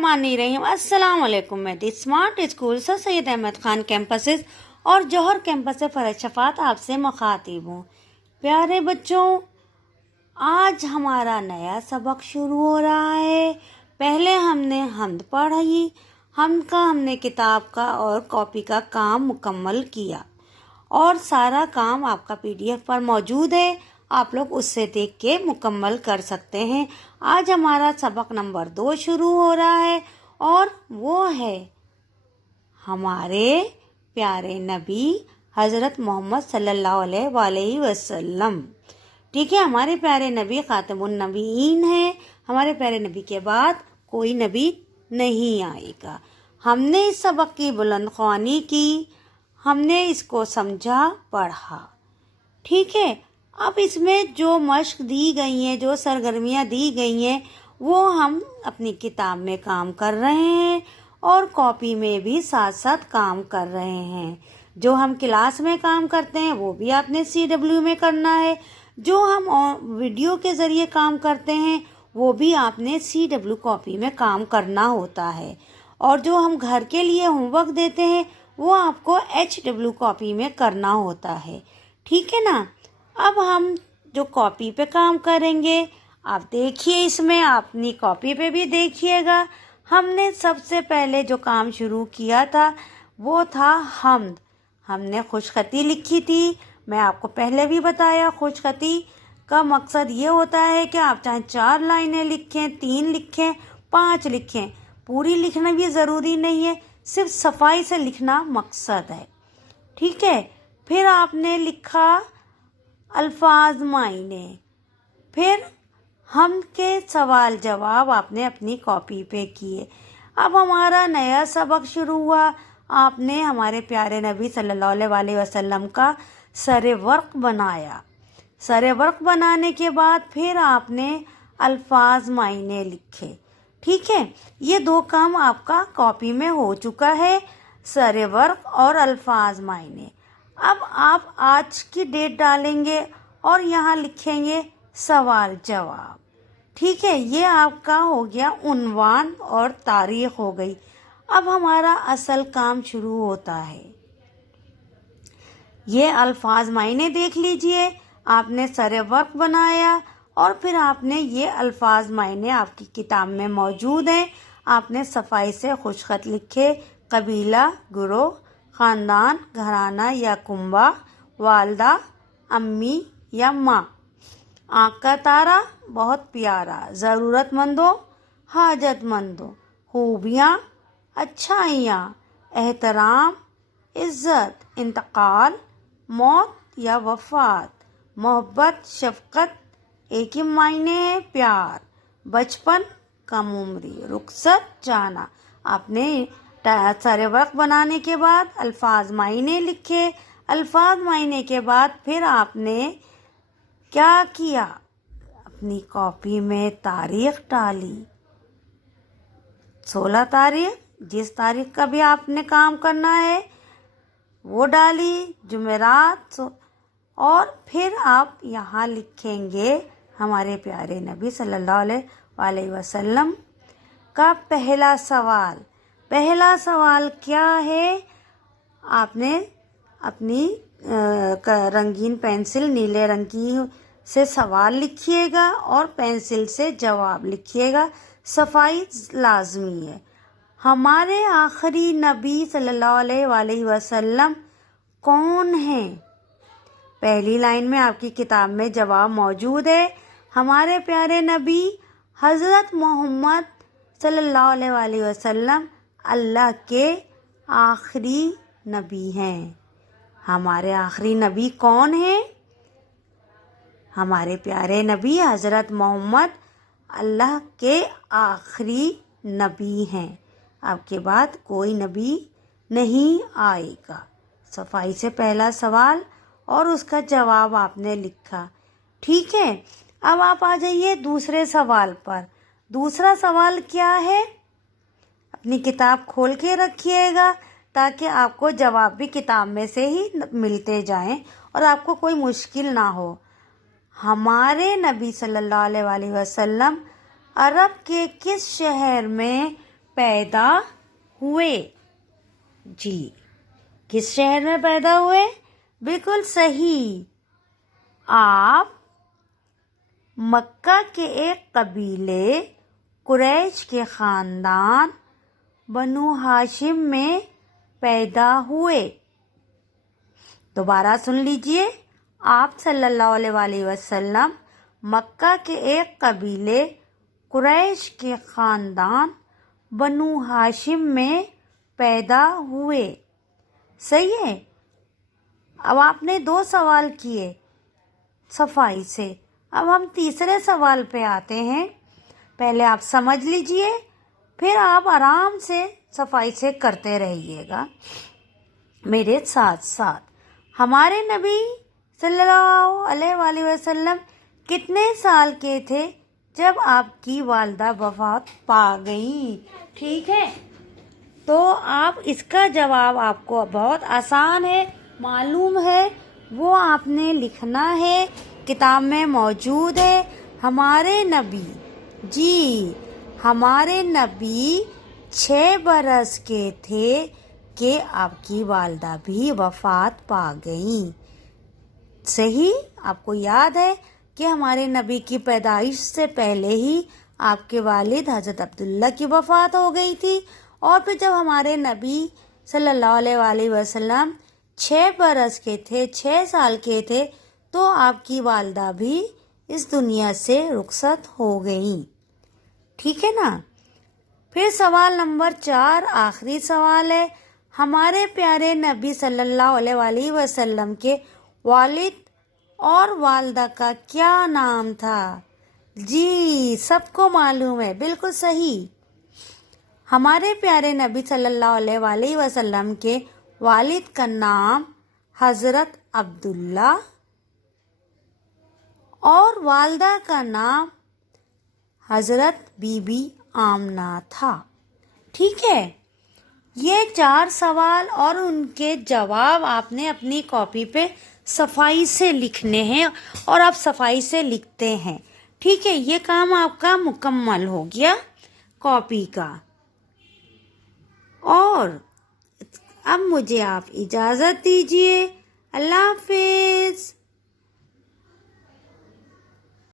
बिस्मिल्लाहिर्रहमानिर्रहीम। अस्सलाम वालेकुम। मैं the smart school sir Syed Ahmad Khan campuses और जौहर कैंपस से फरज शफात आपसे मुखातिब हूँ। प्यारे बच्चों, आज हमारा नया सबक शुरू हो रहा है। पहले हमने हम्द पढ़ी। हम्द का हमने किताब का और कॉपी का काम मुकम्मल किया और सारा काम आपका PDF पर मौजूद है। आप लोग उससे देख के मुकम्मल कर सकते हैं। आज हमारा सबक नंबर 2 शुरू हो रहा है और वो है हमारे प्यारे नबी हज़रत मोहम्मद सल्लल्लाहु अलैहि वसल्लम। ठीक है, हमारे प्यारे नबी खातमुन नबीयीन हैं। हमारे प्यारे नबी के बाद कोई नबी नहीं आएगा। हमने इस सबक की बुलंदख्वानी की, हमने इसको समझा, पढ़ा। ठीक है, अब इसमें जो मश्क दी गई हैं, जो सरगर्मियाँ दी गई हैं, वो हम अपनी किताब में काम कर रहे हैं और कॉपी में भी साथ साथ काम कर रहे हैं। जो हम क्लास में काम करते हैं वो भी आपने CW में करना है। जो हम वीडियो के ज़रिए काम करते हैं वो भी आपने CW कॉपी में काम करना होता है। और जो हम घर के लिए होमवर्क देते हैं वो आपको HW कॉपी में करना होता है। ठीक है ना। अब हम जो कॉपी पे काम करेंगे, आप देखिए, इसमें अपनी कॉपी पे भी देखिएगा। हमने सबसे पहले जो काम शुरू किया था वो था हम्द। हमने खुशखती लिखी थी। मैं आपको पहले भी बताया, खुशखती का मकसद ये होता है कि आप चाहे 4 लाइनें लिखें, 3 लिखें, 5 लिखें, पूरी लिखना भी ज़रूरी नहीं है, सिर्फ सफाई से लिखना मकसद है। ठीक है, फिर आपने लिखा अल्फाज मायने, फिर हम के सवाल जवाब आपने अपनी कॉपी पे किए। अब हमारा नया सबक शुरू हुआ। आपने हमारे प्यारे नबी सल्लल्लाहु अलैहि वसल्लम का सरे वर्क बनाया। सरे वर्क बनाने के बाद फिर आपने अल्फाज मायने लिखे। ठीक है, ये 2 काम आपका कॉपी में हो चुका है, सरे वर्क और अल्फाज मायने। अब आप आज की डेट डालेंगे और यहाँ लिखेंगे सवाल जवाब। ठीक है, ये आपका हो गया उन्वान और तारीख हो गई। अब हमारा असल काम शुरू होता है। ये अल्फाज मायने देख लीजिए, आपने सरे वर्क बनाया और फिर आपने ये अल्फाज मायने आपकी किताब में मौजूद हैं। आपने सफाई से खुशखत लिखे, कबीला, गुरोह, ख़ानदान, घराना या कुंबा, वालदा, अम्मी या माँ, आँख का तारा, बहुत प्यारा, ज़रूरतमंदों, हाजतमंदों, खूबियाँ, अच्छाइयाँ, एहतराम, इज़्ज़त, इंतकाल, मौत या वफ़ात, मोहब्बत, शफ़क़त, एक ही मायने है, प्यार, बचपन, कम उम्री, रुखसत, जाना। आपने सारे वर्क बनाने के बाद अल्फाज मायने लिखे। अल्फाज मायने के बाद फिर आपने क्या किया, अपनी कॉपी में तारीख डाली। 16 तारीख, जिस तारीख का भी आपने काम करना है वो डाली, जुमेरात। और फिर आप यहाँ लिखेंगे हमारे प्यारे नबी सल्लल्लाहु अलैहि वसल्लम का पहला सवाल। पहला सवाल क्या है, आपने अपनी रंगीन पेंसिल नीले रंग की से सवाल लिखिएगा और पेंसिल से जवाब लिखिएगा। सफाई लाजमी है। हमारे आखिरी नबी सल्लल्लाहु अलैहि वसल्लम कौन हैं? पहली लाइन में आपकी किताब में जवाब मौजूद है। हमारे प्यारे नबी हज़रत मोहम्मद सल्लल्लाहु अलैहि वसल्लम अल्लाह के आखिरी नबी हैं। हमारे आखिरी नबी कौन हैं? हमारे प्यारे नबी हज़रत मोहम्मद अल्लाह के आखिरी नबी हैं। आपके बाद कोई नबी नहीं आएगा। सफाई से पहला सवाल और उसका जवाब आपने लिखा। ठीक है, अब आप आ जाइए दूसरे सवाल पर। दूसरा सवाल क्या है, अपनी किताब खोल के रखिएगा ताकि आपको जवाब भी किताब में से ही मिलते जाएं और आपको कोई मुश्किल ना हो। हमारे नबी सल्लल्लाहु अलैहि वसल्लम अरब के किस शहर में پیدا ہوئے. جی کس شہر میں پیدا ہوئے؟ بالکل صحیح. آپ مکہ کے ایک قبیلے قریش کے خاندان بنو ہاشم میں پیدا ہوئے. دوبارہ سن لیجئے. آپ صلی اللہ علیہ وآلہ وسلم مکہ کے ایک قبیلے قریش کے خاندان بنو ہاشم میں پیدا ہوئے. صحیح ہے. اب آپ نے 2 سوال کیے صفائی سے. اب ہم تیسرے سوال پہ آتے ہیں. پہلے آپ سمجھ لیجئے، پھر آپ آرام سے صفائی سے کرتے رہیے گا میرے ساتھ ساتھ. ہمارے نبی صلی اللہ علیہ وآلہ وسلم کتنے سال کے تھے جب آپ کی والدہ وفات پا گئی؟ ٹھیک ہے، تو آپ اس کا جواب آپ کو بہت آسان ہے، معلوم ہے، وہ آپ نے لکھنا ہے، کتاب میں موجود ہے. ہمارے نبی، جی ہمارے نبی 6 برس کے تھے کہ آپ کی والدہ بھی وفات پا گئیں. صحیح. آپ کو یاد ہے کہ ہمارے نبی کی پیدائش سے پہلے ہی آپ کے والد حضرت عبداللہ کی وفات ہو گئی تھی، اور پھر جب ہمارے نبی صلی اللہ علیہ وآلہ وسلم 6 برس کے تھے، 6 سال کے تھے، تو آپ کی والدہ بھی اس دنیا سے رخصت ہو گئیں. ٹھیک ہے نا. پھر سوال نمبر 4 آخری سوال ہے. ہمارے پیارے نبی صلی اللہ علیہ وآلہ وسلم کے والد اور والدہ کا کیا نام تھا؟ جی سب کو معلوم ہے، بالکل صحیح. ہمارے پیارے نبی صلی اللہ علیہ وآلہ وسلم کے والد کا نام حضرت عبداللہ اور والدہ کا نام حضرت بی بی آمنہ تھا. ٹھیک ہے. یہ 4 سوال اور ان کے جواب آپ نے اپنی کاپی پہ صفائی سے لکھنے ہیں، اور آپ صفائی سے لکھتے ہیں. ٹھیک ہے، یہ کام آپ کا مکمل ہو گیا کاپی کا. اور اب مجھے آپ اجازت دیجیے. اللہ حافظ.